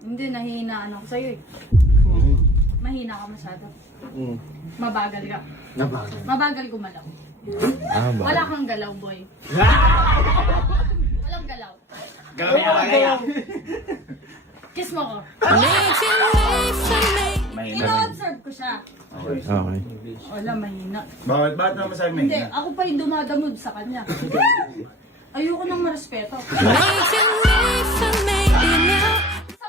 Hindi, nahihinaan ako sa'yo eh. Mahina ka masyado. Mabagal ka. Nabagal. Mabagal gumalaw. Wala kang galaw, boy. Walang galaw. Galaw. Kiss mo ko. Mahina. Ino-observe ko siya. Okay. Wala, mahina. Bakit? Bakit naman sabi Hindi, mahina? ako pa yung dumadamod sa kanya. Ayoko nang marespeto. Sa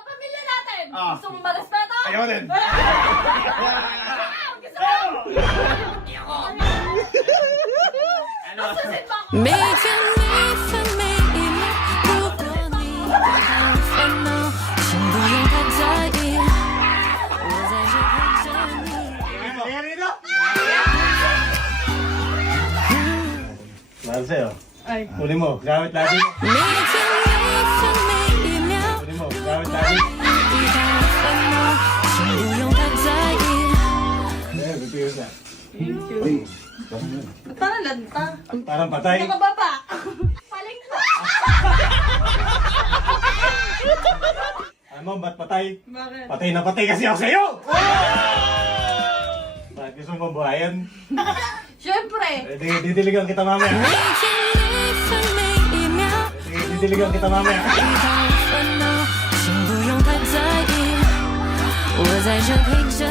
pamilya natin, Ah. gusto mo marespeto? Ayaw din. Gusto mo? Ano? Susin mo ako. Ayan dito. Mahal sa'yo. Ay. Huli mo. Gamit lagi. Huli mo. Gamit lagi. Ayan, bibigyan na. Thank you. Parang lanta. Parang patay. Nakababa. Paling ka. Alam mo, ba't patay? Bakit? Patay na patay kasi ako sa'yo! Bakit gusto mo buhayan? Siyempre. Didiligan kita mamaya. Didiligan kita mamaya. 我在这陪着。